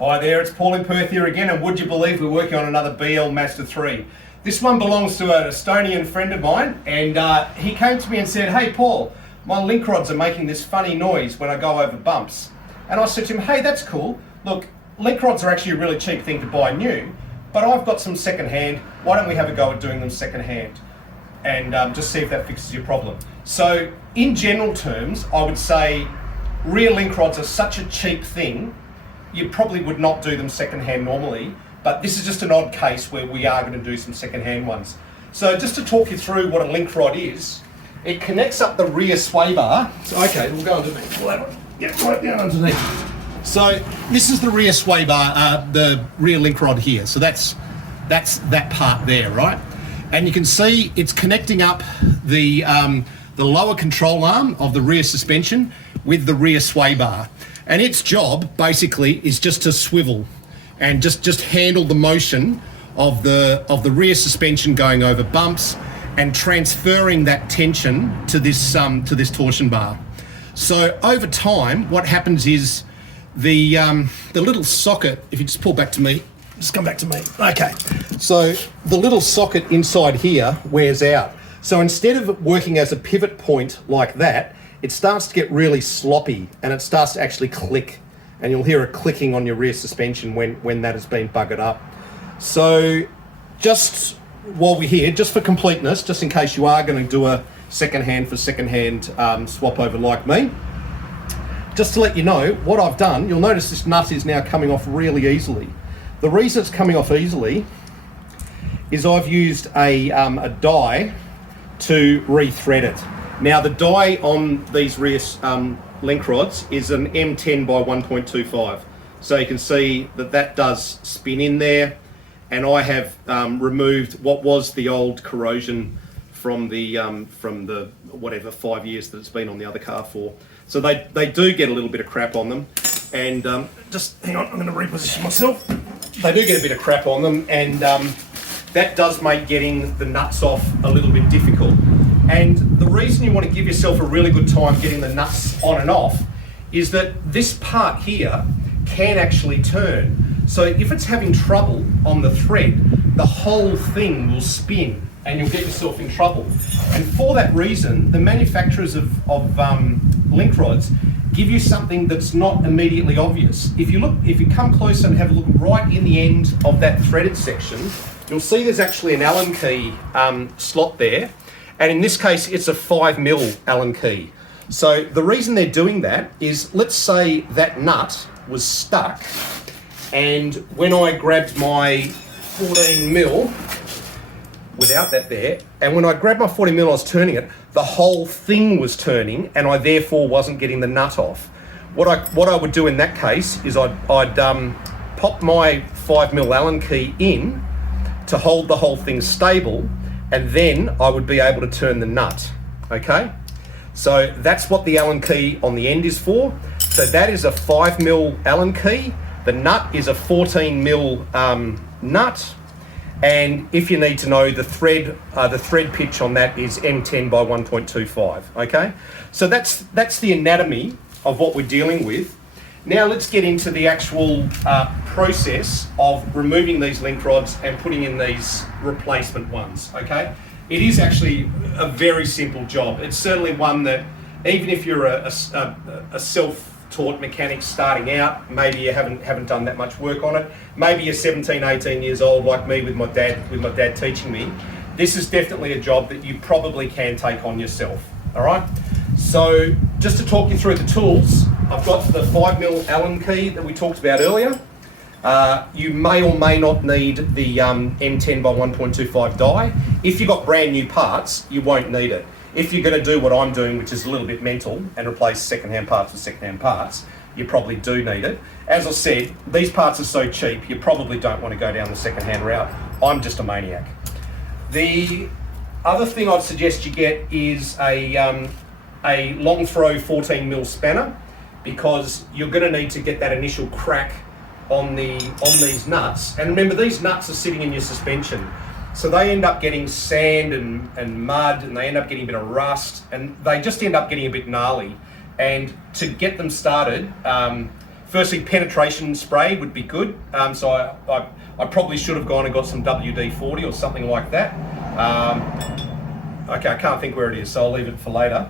Hi there, it's Paul in Perth here again, and would you believe we're working on another BL Mazda 3. This one belongs to an Estonian friend of mine, and he came to me and said, "Hey Paul, my link rods are making this funny noise when I go over bumps." And I said to him, "Hey, that's cool. Look, link rods are actually a really cheap thing to buy new, but I've got some second hand. Why don't we have a go at doing them second hand and just see if that fixes your problem?" So in general terms, I would say rear link rods are such a cheap thing, you probably would not do them second hand normally, but this is just an odd case where we are going to do some second hand ones. So just to talk you through what a link rod is, it connects up the rear sway bar. So, okay, we'll go underneath. We'll get right down underneath. So this is the rear sway bar, the rear link rod here. So that's that part there, right? And you can see it's connecting up the lower control arm of the rear suspension with the rear sway bar. And its job basically is just to swivel and just handle the motion of the rear suspension going over bumps and transferring that tension to this torsion bar. So over time, what happens is the little socket, if you just pull back to me, just come back to me. Okay, so the little socket inside here wears out. So instead of working as a pivot point like that, it starts to get really sloppy and it starts to actually click, and you'll hear it clicking on your rear suspension when that has been buggered up. So just while we're here, just for completeness, just in case you are going to do a second-hand for second-hand swap over like me, just to let you know what I've done, you'll notice this nut is now coming off really easily. The reason it's coming off easily is I've used a die to re-thread it. Now the die on these rear link rods is an M10 by 1.25. So you can see that does spin in there, and I have removed what was the old corrosion from the whatever 5 years that it's been on the other car for. So they do get a little bit of crap on them, and just hang on, I'm going to reposition myself. They do get a bit of crap on them, and that does make getting the nuts off a little bit difficult. And the reason you want to give yourself a really good time getting the nuts on and off is that this part here can actually turn. So if it's having trouble on the thread, the whole thing will spin and you'll get yourself in trouble. And for that reason, the manufacturers of link rods give you something that's not immediately obvious. If you come closer and have a look right in the end of that threaded section, you'll see there's actually an Allen key slot there. And in this case, it's a 5mm Allen key. So the reason they're doing that is, let's say that nut was stuck, and when I grabbed my 14mm, without that there, and when I grabbed my 40mm, I was turning it, the whole thing was turning, and I therefore wasn't getting the nut off. What I would do in that case is I'd pop my 5mm Allen key in to hold the whole thing stable, and then I would be able to turn the nut, okay? So that's what the Allen key on the end is for. So that is a 5mm Allen key. The nut is a 14mm nut. And if you need to know, the thread pitch on that is M10 by 1.25, okay? So that's the anatomy of what we're dealing with. Now let's get into the actual process of removing these link rods and putting in these replacement ones, okay? It is actually a very simple job. It's certainly one that, even if you're a self-taught mechanic starting out, maybe you haven't done that much work on it, maybe you're 17, 18 years old like me with my dad teaching me, this is definitely a job that you probably can take on yourself, all right? So just to talk you through the tools, I've got the 5mm Allen key that we talked about earlier. You may or may not need the M10 by 1.25 die. If you've got brand new parts, you won't need it. If you're going to do what I'm doing, which is a little bit mental, and replace second-hand parts with second-hand parts, you probably do need it. As I said, these parts are so cheap, you probably don't want to go down the second-hand route. I'm just a maniac. The other thing I'd suggest you get is a long throw 14mm spanner, because you're going to need to get that initial crack on these nuts. And remember, these nuts are sitting in your suspension, so they end up getting sand and mud, and they end up getting a bit of rust, and they just end up getting a bit gnarly. And to get them started, Firstly, penetration spray would be good. So I probably should have gone and got some WD-40 or something like that. Okay, I can't think where it is, so I'll leave it for later.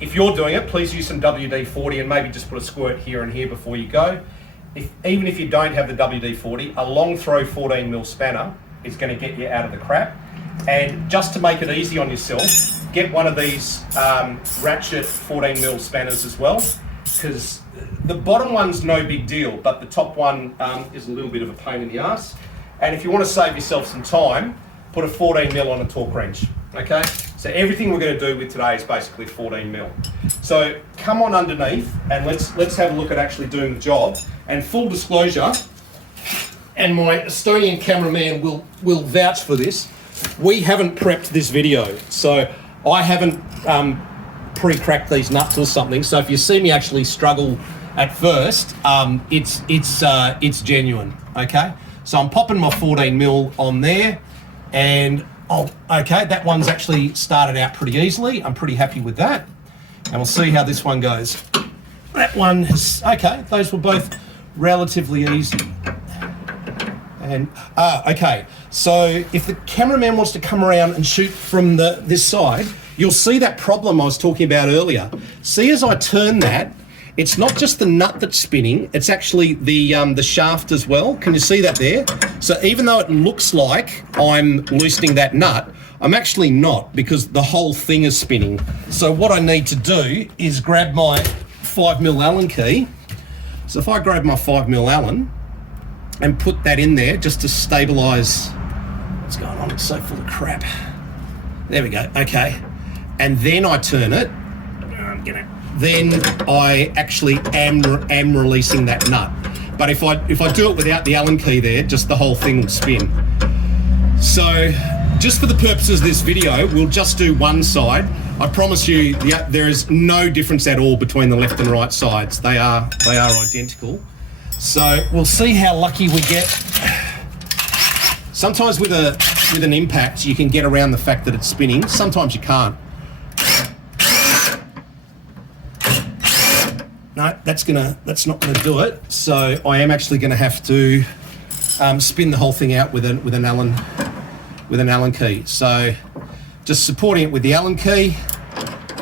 If you're doing it, please use some WD-40 and maybe just put a squirt here and here before you go. Even if you don't have the WD-40, a long throw 14mm spanner is going to get you out of the crap. And just to make it easy on yourself, get one of these ratchet 14mm spanners as well, because the bottom one's no big deal, but the top one is a little bit of a pain in the ass. And if you want to save yourself some time, put a 14mm on a torque wrench. Okay, so everything we're going to do with today is basically 14mm. So come on underneath and let's have a look at actually doing the job. And full disclosure, and my Estonian cameraman will vouch for this, we haven't prepped this video, so I haven't pre-cracked these nuts or something. So if you see me actually struggle at first, it's genuine. Okay, so I'm popping my 14mm on there, and okay, that one's actually started out pretty easily. I'm pretty happy with that. And we'll see how this one goes. That one is, okay, those were both relatively easy. And, okay, so if the cameraman wants to come around and shoot from this side, you'll see that problem I was talking about earlier. See, as I turn that, it's not just the nut that's spinning, it's actually the shaft as well. Can you see that there? So even though it looks like I'm loosening that nut, I'm actually not, because the whole thing is spinning. So what I need to do is grab my 5mm Allen key. So if I grab my 5mm Allen and put that in there just to stabilize what's going on, it's so full of crap. There we go, okay. And then I turn it, then I actually am releasing that nut. But if I do it without the Allen key there, just the whole thing will spin. So just for the purposes of this video, we'll just do one side. I promise you there is no difference at all between the left and right sides. They are identical. So we'll see how lucky we get. Sometimes with an impact, you can get around the fact that it's spinning. Sometimes you can't. No, that's not gonna do it. So I am actually gonna have to spin the whole thing out with an Allen key. So just supporting it with the Allen key,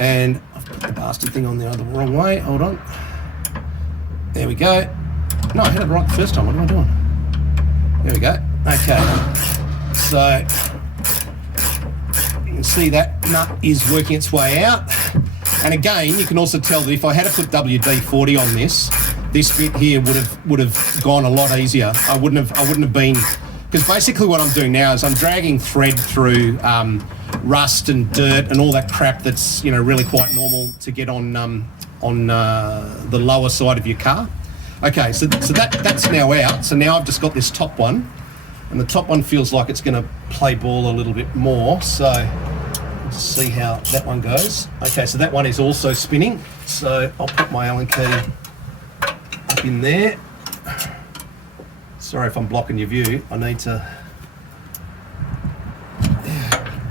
and I've put the bastard thing on there the wrong way. Hold on. There we go. No, I had it right the first time. What am I doing? There we go. Okay. So you can see that nut is working its way out. And again, you can also tell that if I had to put WD-40 on this bit here would have gone a lot easier. I wouldn't have been, because basically what I'm doing now is I'm dragging thread through rust and dirt and all that crap that's really quite normal to get on the lower side of your car. Okay, so that's now out. So now I've just got this top one, and the top one feels like it's going to play ball a little bit more. So let's see how that one goes. Okay, so that one is also spinning. So I'll put my Allen key up in there. Sorry if I'm blocking your view. I need to.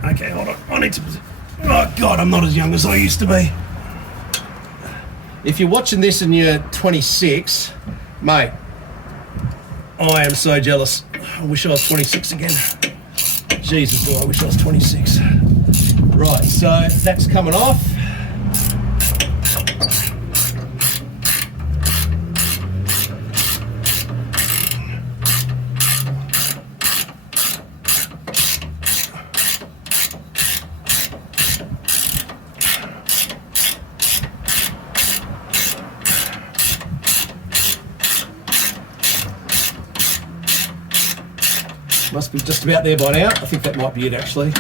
Okay, hold on. I need to. Oh God, I'm not as young as I used to be. If you're watching this and you're 26, mate, I am so jealous. I wish I was 26 again. Jesus, boy, I wish I was 26. Right, so that's coming off. Must be just about there by now. I think that might be it actually.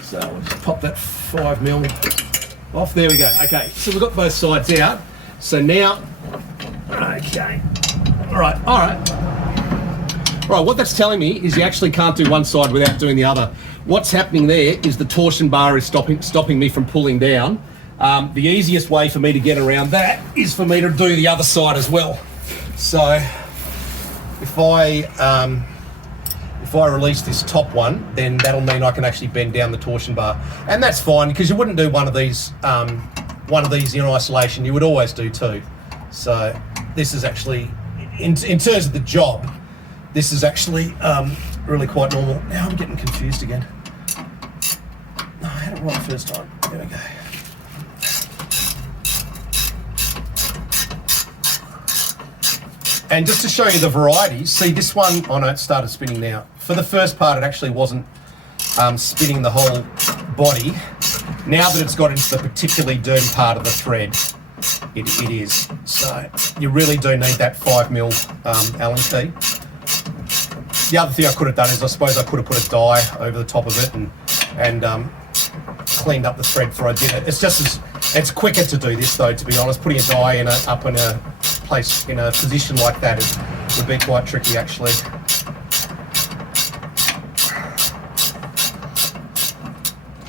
So we'll just pop that 5mm off. There we go. Okay, so we've got both sides out. So now, okay. All right. Right, what that's telling me is you actually can't do one side without doing the other. What's happening there is the torsion bar is stopping me from pulling down. The easiest way for me to get around that is for me to do the other side as well. So if I release this top one, then that'll mean I can actually bend down the torsion bar, and that's fine because you wouldn't do one of these in isolation. You would always do two. So this is actually, in terms of the job, this is actually really quite normal. Now I'm getting confused again. No, I had it right the first time. There we go. And just to show you the varieties, see this one, oh no, it started spinning now. For the first part, it actually wasn't spinning the whole body. Now that it's got into the particularly dirty part of the thread, it is. So you really do need that 5mm Allen key. The other thing I could have done is I suppose I could have put a die over the top of it and cleaned up the thread before I did it. It's just as, it's quicker to do this though, to be honest. Putting a die up in a place, in a position like that, it would be quite tricky actually.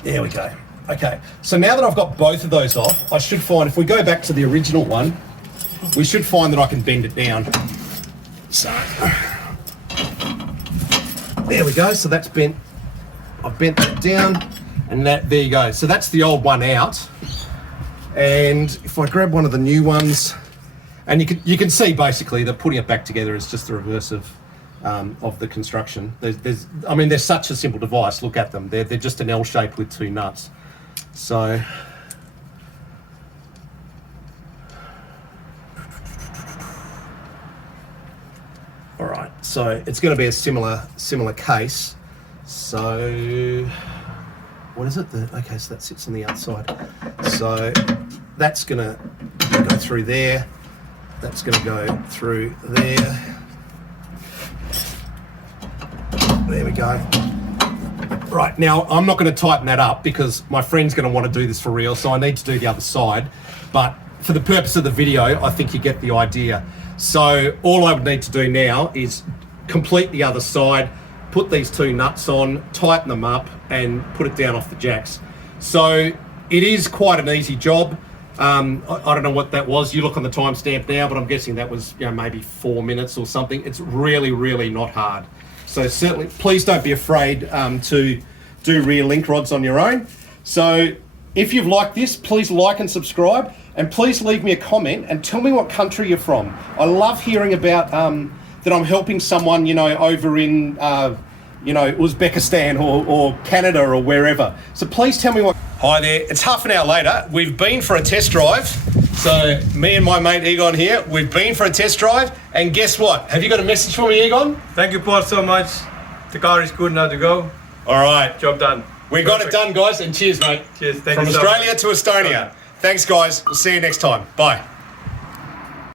There we go. Okay, so now that I've got both of those off, I should find, if we go back to the original one, we should find that I can bend it down. So, there we go, so that's bent. I've bent that down, and there you go. So that's the old one out. And if I grab one of the new ones, and you can see basically that putting it back together is just the reverse of the construction. I mean, they're such a simple device. Look at them. They're just an L shape with two nuts. So, all right. So it's going to be a similar case. So, what is it? Okay, so that sits on the outside. So that's going to go through there. That's going to go through there. There we go. Right, now I'm not going to tighten that up because my friend's going to want to do this for real, so I need to do the other side. But for the purpose of the video, I think you get the idea. So all I would need to do now is complete the other side, put these two nuts on, tighten them up, and put it down off the jacks. So it is quite an easy job. I don't know what that was. You look on the timestamp now, but I'm guessing that was, you know, maybe 4 minutes or something. It's really, really not hard. So certainly, please don't be afraid to do rear link rods on your own. So if you've liked this, please like and subscribe, and please leave me a comment and tell me what country you're from. I love hearing about that I'm helping someone, you know, over in, you know, Uzbekistan or Canada or wherever. So please tell me what. Hi there, it's half an hour later. We've been for a test drive. So me and my mate Egon here, we've been for a test drive, and guess what? Have you got a message for me, Egon? Thank you, Paul, so much. The car is good now to go. All right. Job done. We got it done, guys, and cheers, mate. Cheers. Thank From you Australia so much. to Estonia. Thanks, guys. We'll see you next time. Bye.